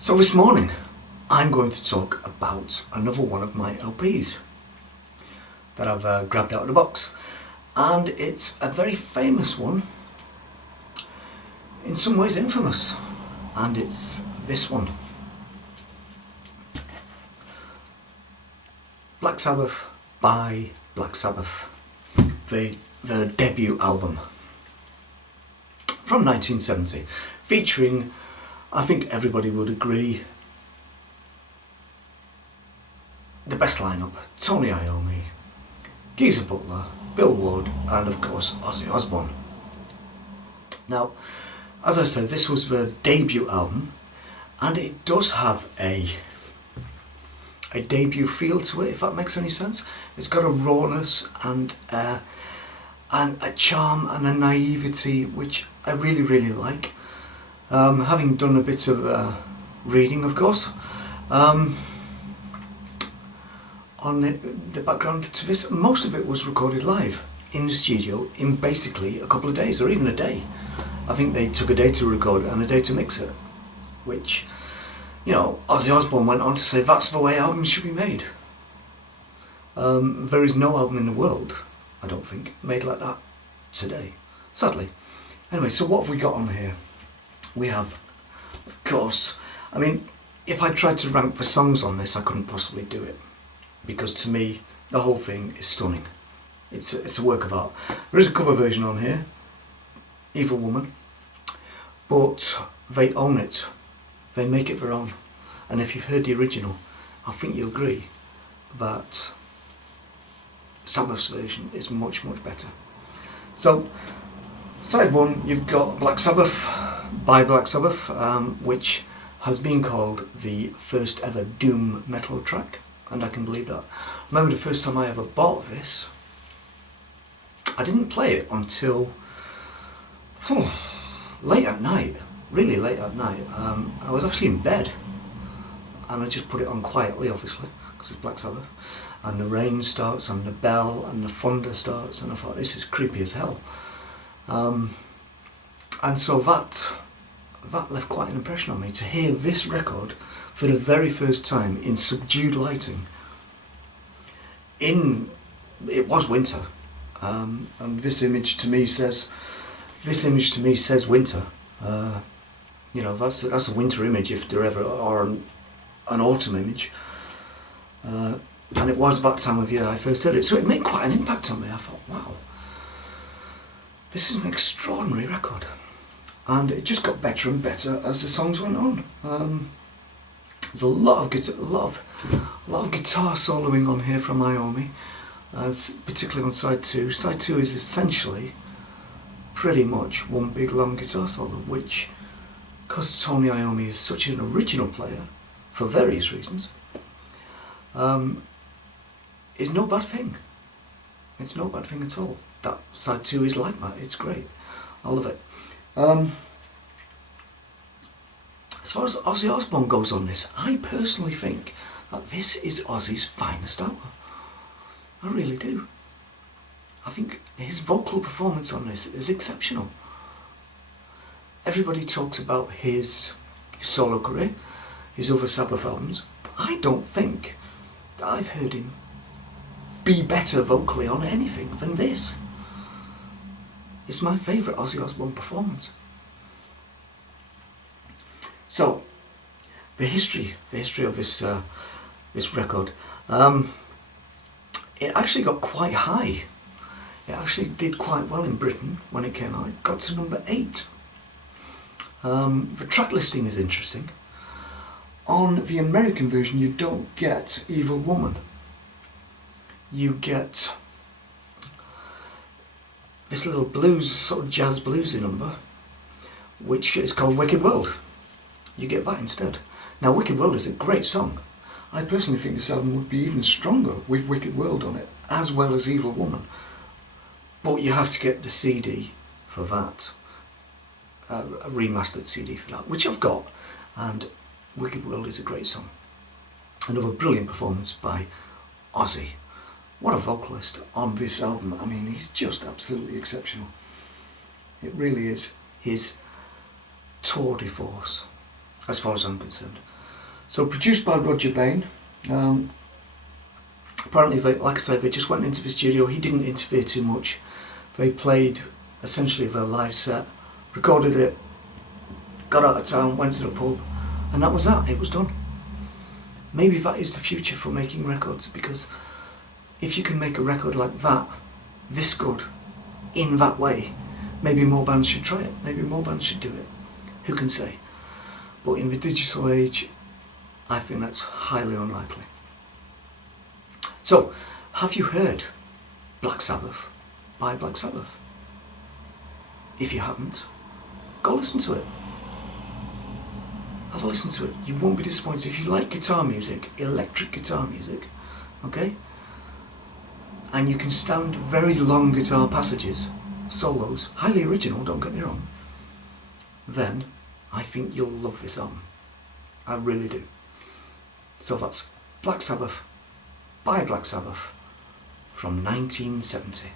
So this morning I'm going to talk about another one of my LPs that I've grabbed out of the box, and it's a very famous one, in some ways infamous, and it's this one. Black Sabbath by Black Sabbath, the debut album from 1970, featuring, I think everybody would agree, the best lineup: Tony Iommi, Geezer Butler, Bill Wood, and of course Ozzy Osbourne. Now, as I said, this was the debut album, and it does have a debut feel to it, if that makes any sense. It's got a rawness and a charm and a naivety which I really, really like. Having done a bit of reading, of course, on the background to this, most of it was recorded live in the studio in basically a couple of days, or even a day. I think they took a day to record it and a day to mix it, which, you know, Ozzy Osbourne went on to say that's the way albums should be made. There is no album in the world, I don't think, made like that today, sadly. Anyway, so what have we got on here? We have, of course, I mean, if I tried to rank the songs on this, I couldn't possibly do it, because to me, the whole thing is stunning. It's a work of art. There is a cover version on here, Evil Woman, but they own it. They make it their own. And if you've heard the original, I think you agree that Sabbath's version is much, much better. So, side one, you've got Black Sabbath by Black Sabbath, which has been called the first ever doom metal track, and I can believe that. I remember the first time I ever bought this, I didn't play it until late at night, really late at night. I was actually in bed, and I just put it on quietly, obviously, because it's Black Sabbath, and the rain starts, and the bell, and the thunder starts, and I thought, this is creepy as hell. And so that left quite an impression on me, to hear this record for the very first time in subdued lighting. It was winter, and this image to me says winter. You know, that's a winter image if there ever are an autumn image. And it was that time of year I first heard it, so it made quite an impact on me. I thought, wow, this is an extraordinary record. And it just got better and better as the songs went on. There's a lot of guitar soloing on here from Iommi, particularly on side two. Side two is essentially pretty much one big long guitar solo, which, because Tony Iommi is such an original player for various reasons, is no bad thing. It's no bad thing at all. That side two is like that. It's great. I love it. As far as Ozzy Osbourne goes on this, I personally think that this is Ozzy's finest album. I really do. I think his vocal performance on this is exceptional. Everybody talks about his solo career, his other Sabbath albums, but I don't think that I've heard him be better vocally on anything than this. It's my favourite Ozzy Osbourne performance. So, the history of this record, it actually got quite high. It actually did quite well in Britain when it came out. It got to number 8. The track listing is interesting. On the American version, you don't get Evil Woman. You get this little blues, sort of jazz bluesy number, which is called Wicked World. You get that instead. Now, Wicked World is a great song. I personally think this album would be even stronger with Wicked World on it, as well as Evil Woman. But you have to get the CD for that, a remastered CD for that, which I've got, and Wicked World is a great song. Another brilliant performance by Ozzy. What a vocalist on this album. I mean, he's just absolutely exceptional. It really is his tour de force. as far as I'm concerned. So produced by Roger Bain. Apparently, like I said, they just went into the studio. He didn't interfere too much. They played essentially their live set, recorded it, got out of town, went to the pub, and that was that. It was done. Maybe that is the future for making records, because if you can make a record like that, this good, in that way, maybe more bands should try it. Maybe more bands should do it. Who can say? But in the digital age, I think that's highly unlikely. So, have you heard Black Sabbath by Black Sabbath? If you haven't, go listen to it. Have a listen to it. You won't be disappointed. If you like guitar music, electric guitar music, okay? And you can stand very long guitar passages, solos, highly original, don't get me wrong, then I think you'll love this album. I really do. So that's Black Sabbath by Black Sabbath from 1970.